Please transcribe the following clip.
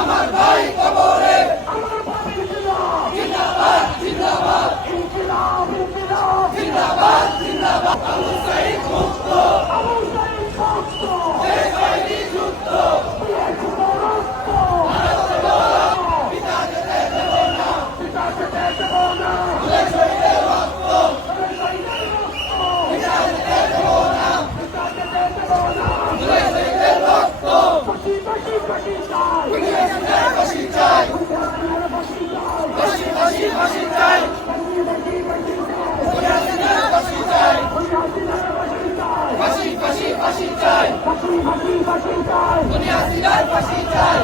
আমার ভাই কবরে জিন্দাবাদ জিন্দাবাদ জিন্দাবাদ জিন্দাবাদ আবু সাঈদ মুক্ত দেশ আইনি যুদ্ধ পিতা যেতে দেব না ভুলে শহীদের রক্ত পিতা যেতে দেব না ভুলে শহীদের রক্ত ফাঁসি চাই ফাঁসি ফাঁসি ফাঁসি চাই ফাঁসি চাই ফাঁসি ফাঁসি ফাঁসি চাই দুনিয়া সিরাজ ফাঁসি চাই